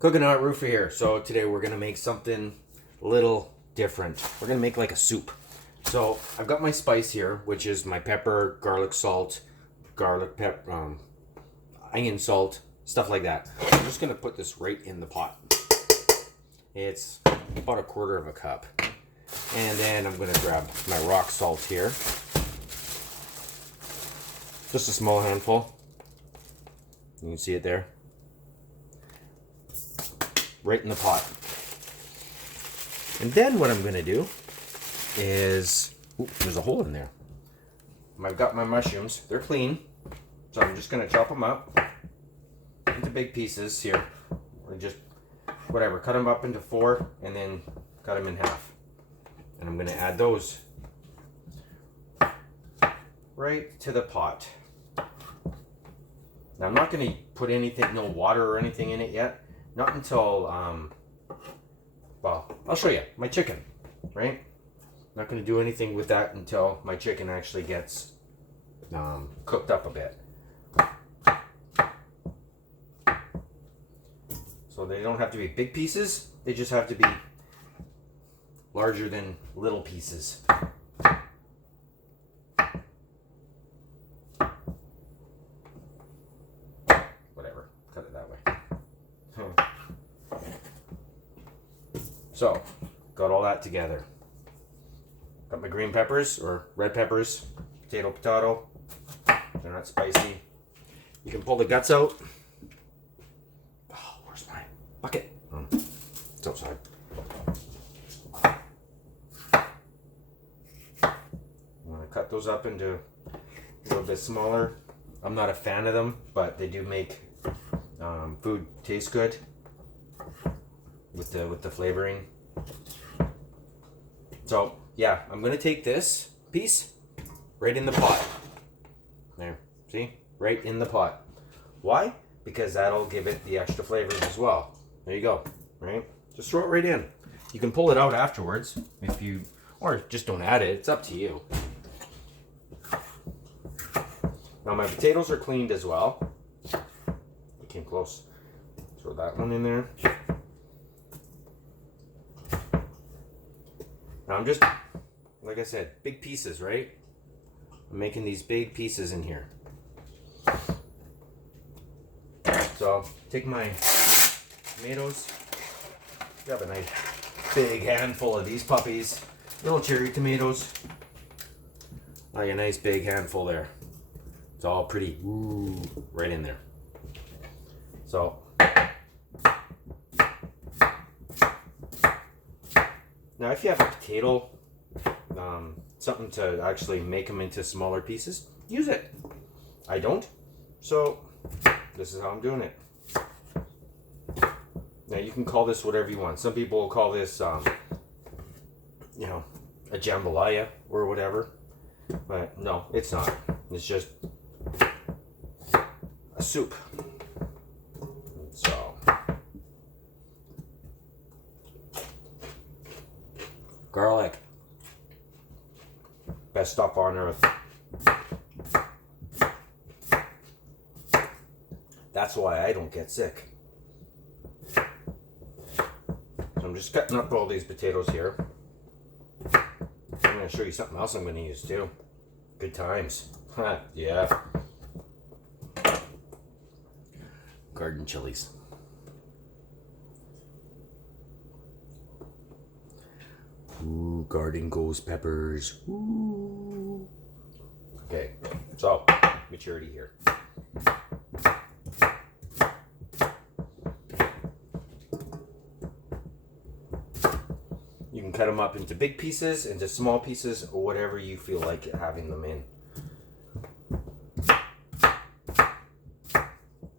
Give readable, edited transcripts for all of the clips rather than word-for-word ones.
Coconut Roofer here. So today we're gonna make something a little different. We're gonna make like a soup. So I've got my spice here, which is my pepper, garlic salt, onion salt, stuff like that. I'm just gonna put this right in the pot. It's about a quarter of a cup. And then I'm gonna grab my rock salt here. Just a small handful. You can see it there. Right in the pot. And then what I'm going to do is, there's a hole in there. I've got my mushrooms. They're clean. So I'm just going to chop them up into big pieces here. Or just, whatever, cut them up into 4 and then cut them in half. And I'm going to add those right to the pot. Now I'm not going to put anything, no water or anything in it yet. Not until, well, I'll show you. My chicken, right? Not going to do anything with that until my chicken actually gets cooked up a bit. So they don't have to be big pieces. They just have to be larger than little pieces. Whatever. Cut it that way. So, got all that together. Got my green peppers, or red peppers, potato. They're not spicy. You can pull the guts out. Oh, where's my bucket? It's outside. I'm going to cut those up into a little bit smaller. I'm not a fan of them, but they do make food taste good with the flavoring. So yeah, I'm gonna take this piece right in the pot. There, see, right in the pot. Why? Because that'll give it the extra flavors as well. There you go. Right, just throw it right in. You can pull it out afterwards if you, or just don't add it. It's up to you. Now my potatoes are cleaned as well. I came close. Throw that one in there. Now I'm just, like I said, big pieces, right? I'm making these big pieces in here. So take my tomatoes, grab a nice big handful of these puppies, little cherry tomatoes. Like a nice big handful there. It's all pretty, right in there. So, now if you have a potato, something to actually make them into smaller pieces, use it. I don't, so this is how I'm doing it. Now you can call this whatever you want. Some people will call this, you know, a jambalaya or whatever, but no, it's not. It's just a soup. So, garlic, best stuff on earth. That's why I don't get sick. So I'm just cutting up all these potatoes here. I'm going to show you something else I'm going to use too. Good times. Yeah. Garden chilies. Ooh, garden ghost peppers. Ooh. Okay, so maturity here. You can cut them up into big pieces, into small pieces, or whatever you feel like having them in.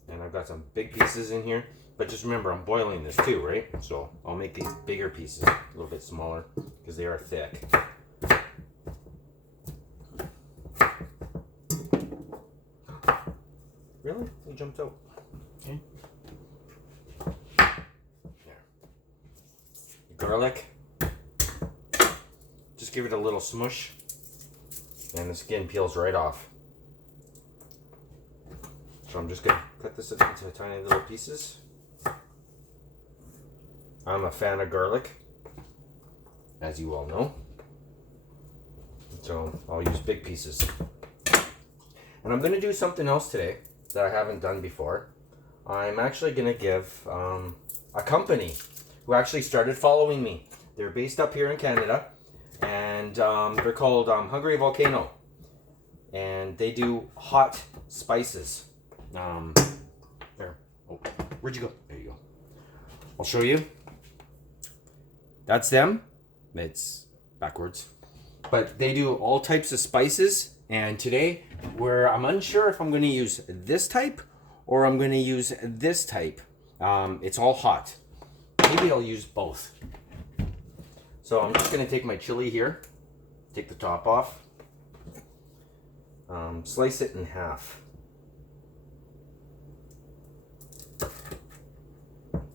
And I've got some big pieces in here, but just remember I'm boiling this too, right? So I'll make these bigger pieces a little bit smaller because they are thick. Really? They jumped out. Okay. There. Garlic. Just give it a little smush and the skin peels right off. So I'm just going to cut this into tiny little pieces. I'm a fan of garlic, as you all know. So I'll use big pieces. And I'm going to do something else today that I haven't done before. I'm actually going to give a company who actually started following me. They're based up here in Canada, and they're called Hungry Volcano. And they do hot spices. There. Oh, where'd you go? There you go. I'll show you. That's them. It's backwards. But they do all types of spices. And today, I'm unsure if I'm going to use this type or I'm going to use this type. It's all hot. Maybe I'll use both. So I'm just going to take my chili here. Take the top off. Slice it in half.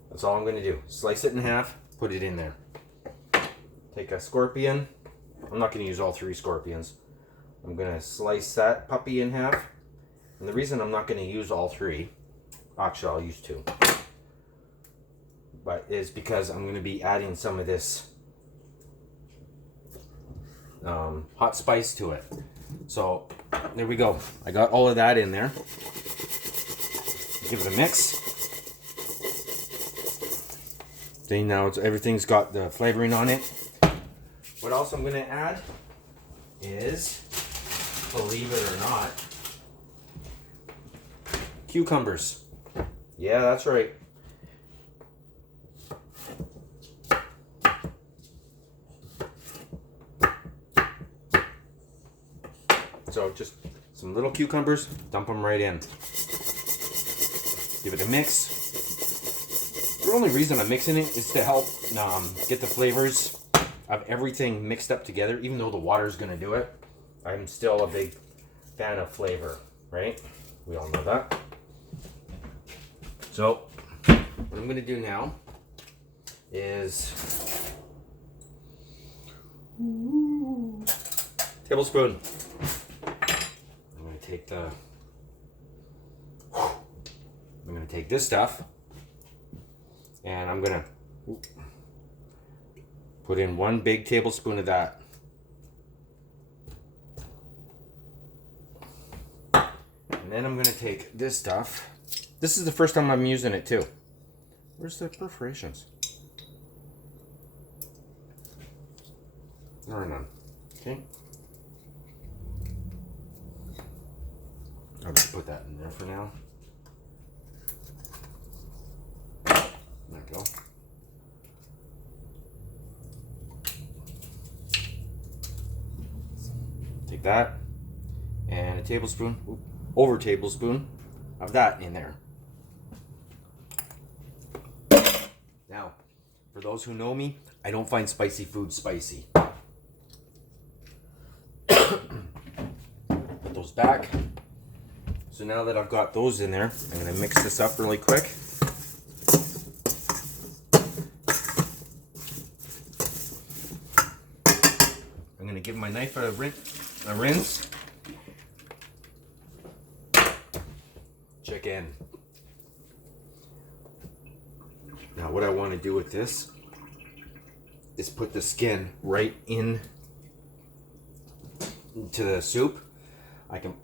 That's all I'm going to do. Slice it in half, put it in there. Take a scorpion. I'm not going to use all 3 scorpions. I'm going to slice that puppy in half. And the reason I'm not going to use all 3, actually I'll use 2, but is because I'm going to be adding some of this hot spice to it. So there we go. I got all of that in there. Give it a mix. See, now everything's got the flavoring on it. What else I'm going to add is, believe it or not, cucumbers. Yeah, that's right. So just some little cucumbers, dump them right in. Give it a mix. The only reason I'm mixing it is to help get the flavors of everything mixed up together. Even though the water is going to do it, I'm still a big fan of flavor, right? We all know that. So what I'm going to do now is tablespoon. I'm going to take this stuff and I'm going to put in 1 big tablespoon of that. And then I'm going to take this stuff. This is the first time I'm using it too. Where's the perforations? There are none. Okay. I'll just put that in there for now. There we go. Take that and a tablespoon, over tablespoon of that in there. Now, for those who know me, I don't find spicy food spicy. Put those back. So now that I've got those in there, I'm going to mix this up really quick. I'm going to give my knife a rinse. Check in. Now what I want to do with this is put the skin right in to the soup. I can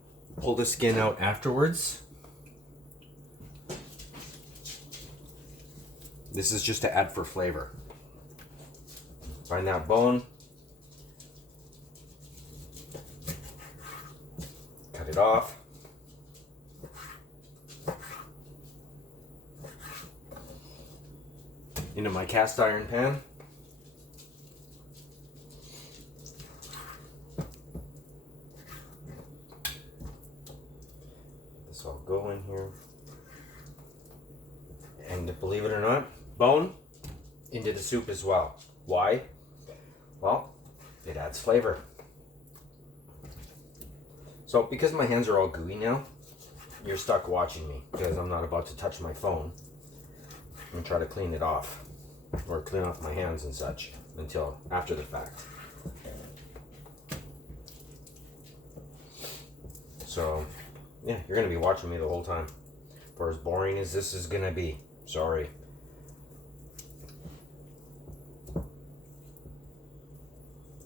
pull the skin out afterwards. This is just to add for flavor. Find that bone. Cut it off. Into my cast iron pan. This all go in here. And believe it or not, bone into the soup as well. Why? Well, it adds flavor. So because my hands are all gooey now, you're stuck watching me because I'm not about to touch my phone and try to clean it off or clean off my hands and such until after the fact. So yeah, you're gonna be watching me the whole time. For as boring as this is gonna be, sorry.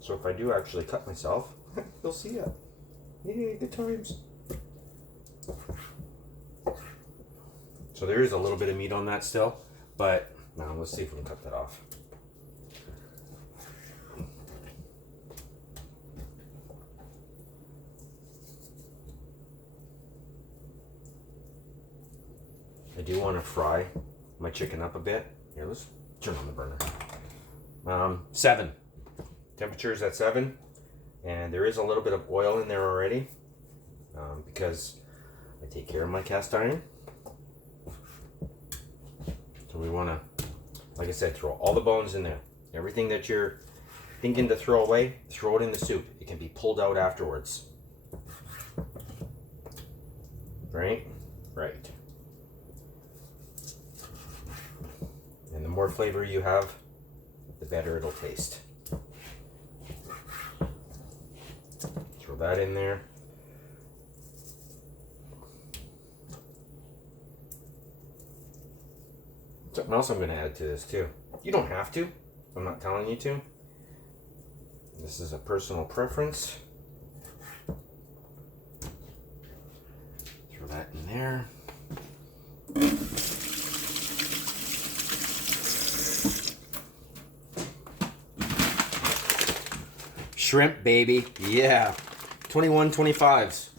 So if I do actually cut myself, you'll see it. Yay, good times. So there is a little bit of meat on that still, but now let's see if we can cut that off. I do want to fry my chicken up a bit. Here, let's turn on the burner. 7. Temperature is at 7, and there is a little bit of oil in there already because I take care of my cast iron. So we want to, like I said, throw all the bones in there. Everything that you're thinking to throw away, throw it in the soup. It can be pulled out afterwards. Right? Right. And the more flavor you have, the better it'll taste. Throw that in there. Something else I'm going to add to this too. You don't have to. I'm not telling you to. This is a personal preference. Throw that in there. Shrimp, baby. Yeah. 21.25s.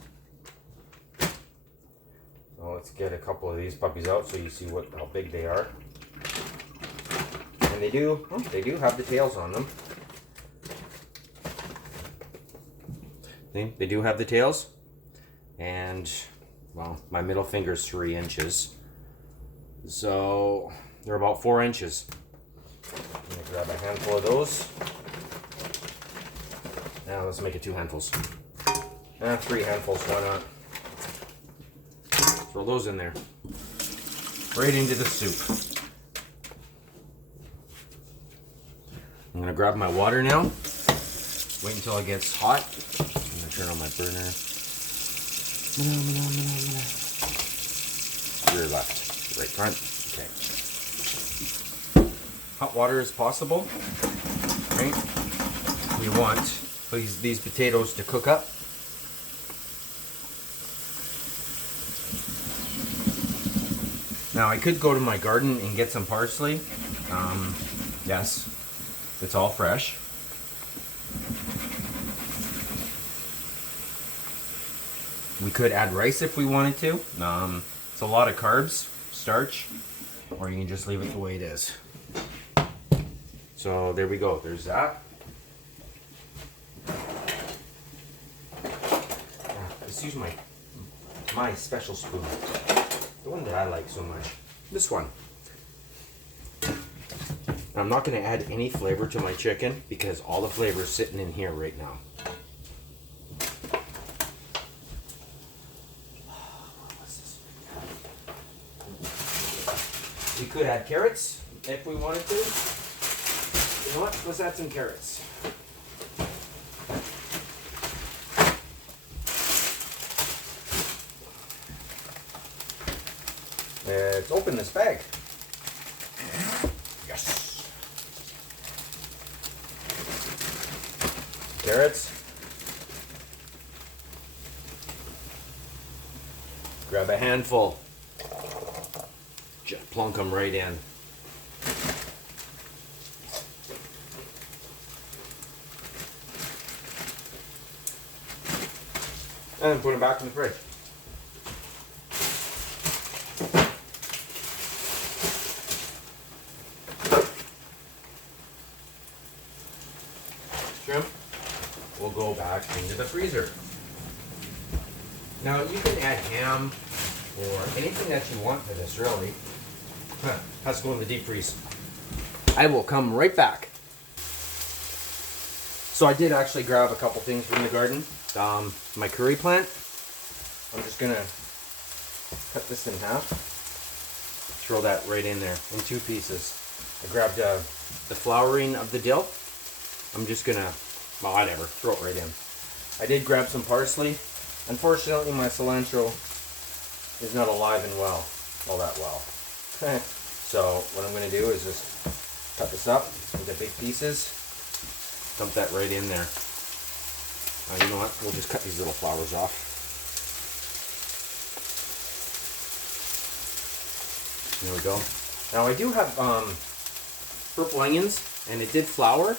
So let's get a couple of these puppies out so you see how big they are. And they do have the tails on them. See, they do have the tails. And, well, my middle finger's 3 inches. So they're about 4 inches. I'm going to grab a handful of those. Now let's make it 2 handfuls. 3 handfuls, why not? Throw those in there. Right into the soup. I'm gonna grab my water now. Wait until it gets hot. I'm gonna turn on my burner. Rear left, right front. Okay. Hot water as possible. Right? We want these potatoes to cook up. Now I could go to my garden and get some parsley. Yes, it's all fresh. We could add rice if we wanted to. It's a lot of carbs, starch, or you can just leave it the way it is. So there we go, there's that. Let's use my special spoon. The one that I like so much. This one. I'm not going to add any flavor to my chicken because all the flavor is sitting in here right now. We could add carrots if we wanted to. You know what? Let's add some carrots. Let's open this bag. Yes. Carrots. Grab a handful. Just plunk them right in. And put them back in the fridge. Shrimp will go back into the freezer. Now you can add ham or anything that you want to this, really. Has to go in the deep freeze. I will come right back. So I did actually grab a couple things from the garden. My curry plant. I'm just gonna cut this in half. Throw that right in there in 2 pieces. I grabbed the flowering of the dill. I'm just gonna, well, whatever, throw it right in. I did grab some parsley. Unfortunately, my cilantro is not alive and well, all that well. So what I'm gonna do is just cut this up into big pieces. Dump that right in there. You know what? We'll just cut these little flowers off. There we go. Now I do have purple onions, and it did flower,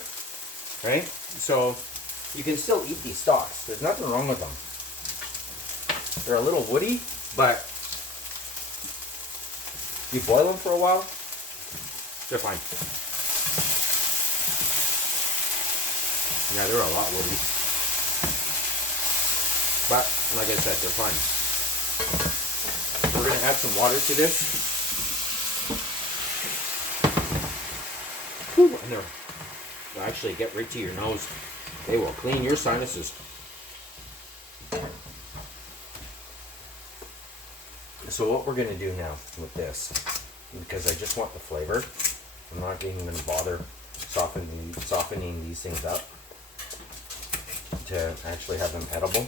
right? So you can still eat these stalks. There's nothing wrong with them. They're a little woody, but you boil them for a while, they're fine. Yeah, they're a lot woody. But, like I said, they're fine. We're going to add some water to this. Whew, and they'll actually get right to your nose. They will clean your sinuses. So what we're going to do now with this, because I just want the flavor, I'm not even going to bother softening these things up to actually have them edible.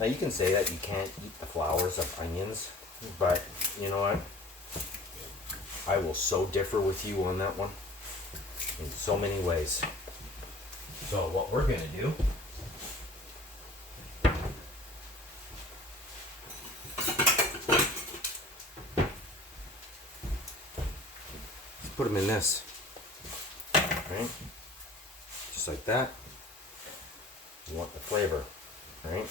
Now you can say that you can't eat the flowers of onions, but you know what? I will so differ with you on that one in so many ways. So what we're going to do, put them in this, right? Just like that. You want the flavor, right?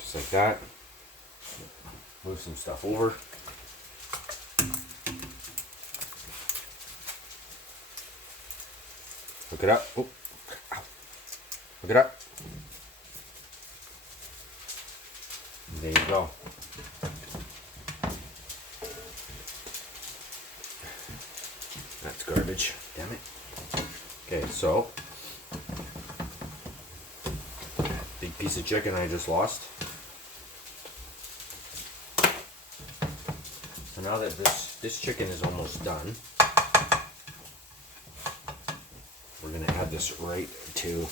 Just like that. Move some stuff over. Hook it up. Oh, ow. Hook it up. And there you go. That's garbage. Damn it. Okay, so big piece of chicken I just lost. So now that this chicken is almost done, we're gonna add this right to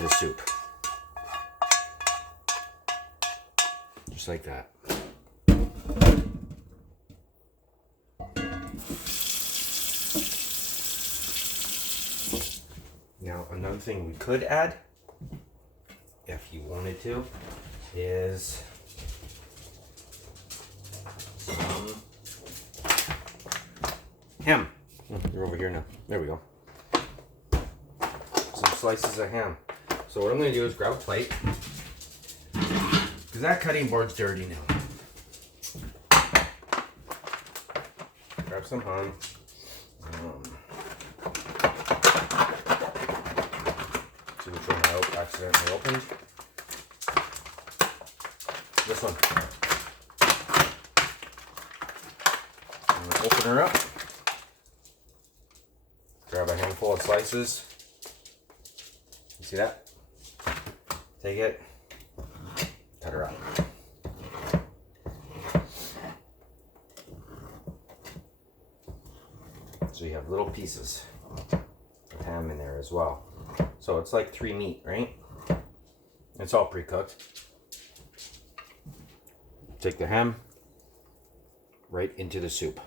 the soup. Just like that. Now another thing we could add, if you wanted to, is some ham. You're over here now. There we go. Some slices of ham. So what I'm going to do is grab a plate, because that cutting board's dirty now. Grab some ham. See which one I accidentally opened. This one. I'm going to open her up. Grab a handful of slices. You see that? Take it. Cut her up. So you have little pieces of ham in there as well. So it's like 3 meat, right? It's all pre-cooked. Take the ham right into the soup.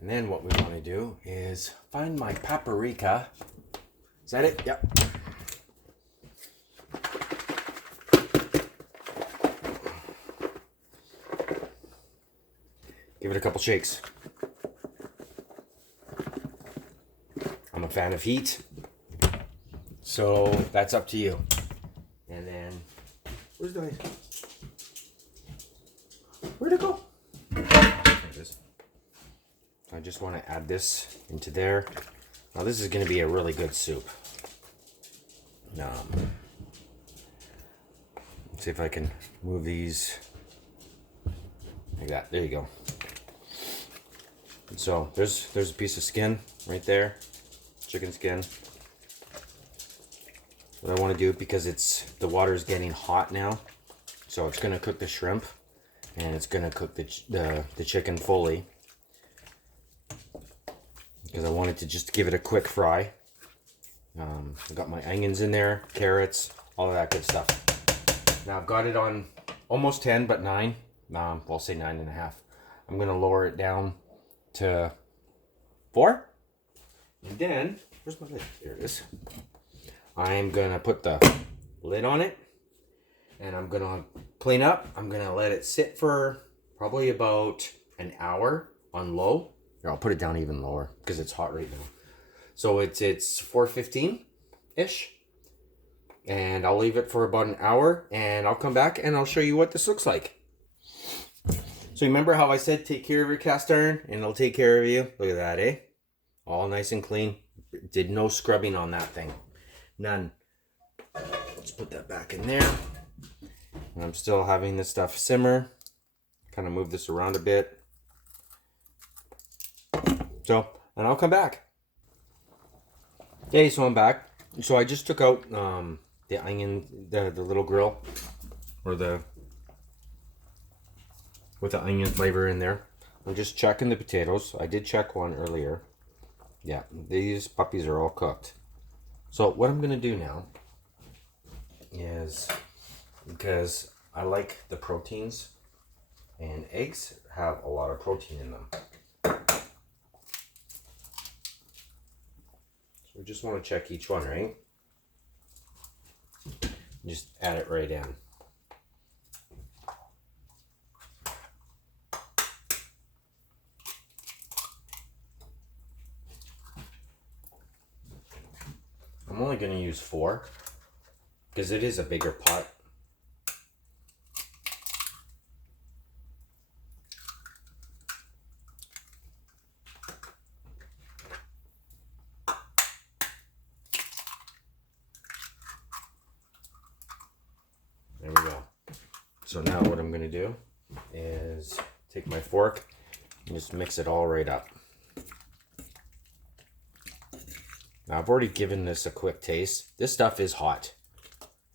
And then what we want to do is find my paprika. Is that it? Yep. Give it a couple shakes. I'm a fan of heat, so that's up to you. And then, where'd it go? There it is. I just want to add this into there. Now this is going to be a really good soup. Let's see if I can move these like that. There you go. So there's a piece of skin right there, chicken skin. What I want to do, because the water is getting hot now, so it's going to cook the shrimp and it's going to cook the chicken fully. Because I wanted to just give it a quick fry. I got my onions in there, carrots, all of that good stuff. Now I've got it on almost 10, but 9. We'll say 9.5. I'm going to lower it down to 4. And then, where's my lid? Here it is. I'm going to put the lid on it. And I'm going to clean up. I'm going to let it sit for probably about an hour on low. Here, I'll put it down even lower because it's hot right now. So it's 4:15-ish. And I'll leave it for about an hour. And I'll come back and I'll show you what this looks like. So remember how I said take care of your cast iron and it'll take care of you? Look at that, eh? All nice and clean. Did no scrubbing on that thing. None. Let's put that back in there. And I'm still having this stuff simmer. Kind of move this around a bit. So, and I'll come back. Okay, so I'm back. So I just took out the onion, the little grill, or with the onion flavor in there. I'm just checking the potatoes. I did check one earlier. Yeah, these puppies are all cooked. So what I'm gonna do now is, because I like the proteins, and eggs have a lot of protein in them. So we just want to check each one, right? Just add it right in. I'm only going to use 4 because it is a bigger pot. There we go. So now what I'm going to do is take my fork and just mix it all right up. Now I've already given this a quick taste. This stuff is hot.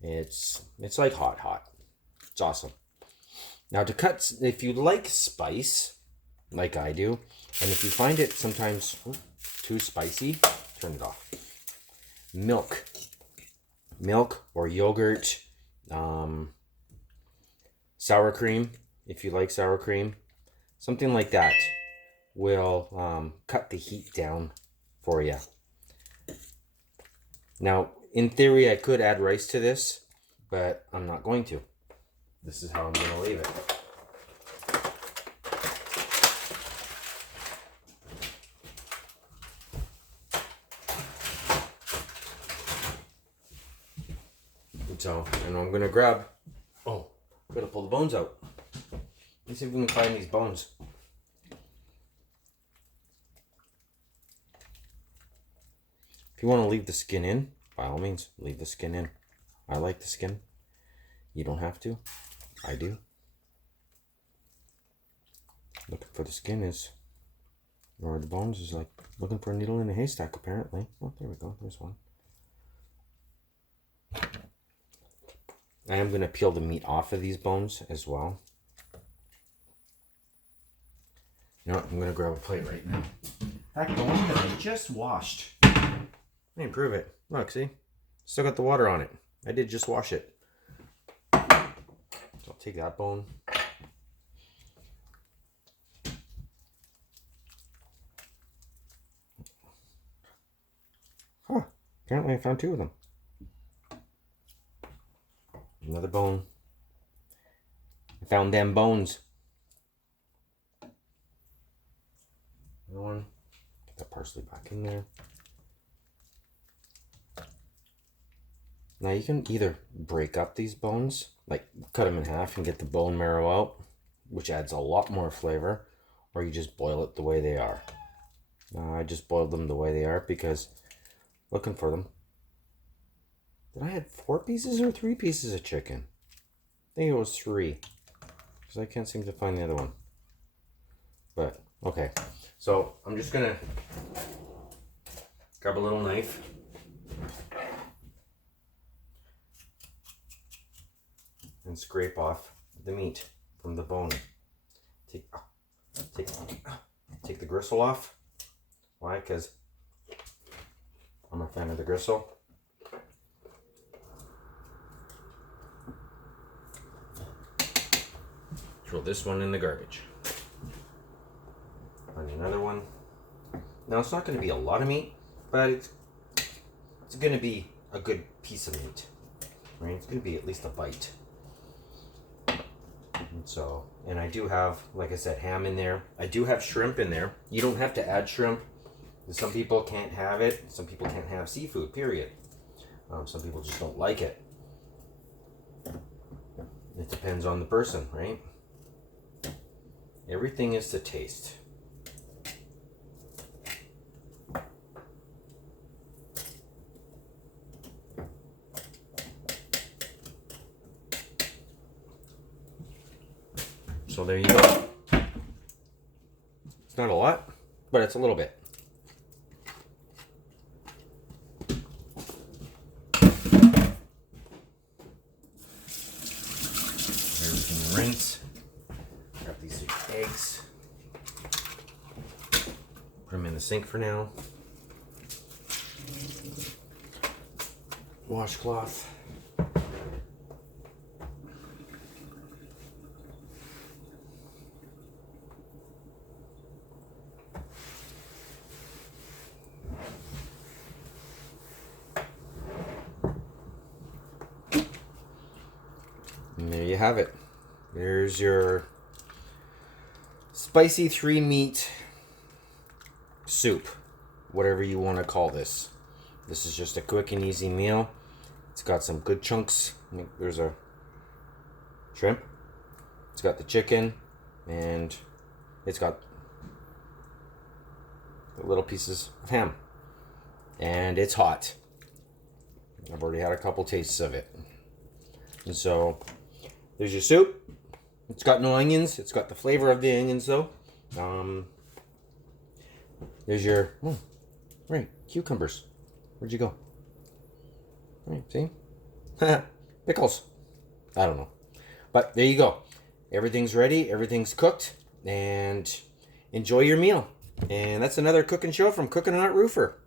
It's like hot. It's awesome. Now to cut, if you like spice, like I do, and if you find it sometimes too spicy, turn it off. Milk or yogurt, sour cream, if you like sour cream, something like that will cut the heat down for you. Now, in theory, I could add rice to this, but I'm not going to. This is how I'm going to leave it. So, and I'm going to grab, I'm going to pull the bones out. Let's see if we can find these bones. If you want to leave the skin in, by all means, leave the skin in. I like the skin. You don't have to. I do. Looking for the skin is, or the bones is like looking for a needle in a haystack, apparently. Oh, there we go. There's one. I am going to peel the meat off of these bones as well. You know what? I'm going to grab a plate right now. That bone that I just washed. I didn't prove it. Look, see? Still got the water on it. I did just wash it. So I'll take that bone. Huh. Apparently I found 2 of them. Another bone. I found them bones. Another one. Put that parsley back in there. Now you can either break up these bones, like cut them in half and get the bone marrow out, which adds a lot more flavor, or you just boil it the way they are. I just boiled them the way they are because looking for them. Did I have 4 pieces or 3 pieces of chicken? I think it was 3, because I can't seem to find the other one. But, okay. So, I'm just going to grab a little knife. And scrape off the meat from the bone. Take the gristle off. Why? Because I'm a fan of the gristle. throw this one in the garbage. Find another one. Now it's not going to be a lot of meat, but it's going to be a good piece of meat. Right? It's going to be at least a bite. And I do have, like I said, ham in there. I do have shrimp in there. You don't have to add shrimp. Some people can't have it. Some people can't have seafood, period. Some people just don't like it. It depends on the person, right? Everything is to taste. So there you go. It's not a lot, but it's a little bit. Everything rinse. Grab these 6 eggs. Put them in the sink for now. Washcloth. And there you have it. There's your spicy 3-meat soup, whatever you want to call this. This is just a quick and easy meal. It's got some good chunks. There's a shrimp. It's got the chicken, and it's got the little pieces of ham. And it's hot. I've already had a couple tastes of it. And so there's your soup. It's got no onions. It's got the flavor of the onions though. There's your, right, cucumbers. Where'd you go? Right, see? Pickles. I don't know. But there you go. Everything's ready. Everything's cooked. And enjoy your meal. And that's another cooking show from Cooking Hot Roofer.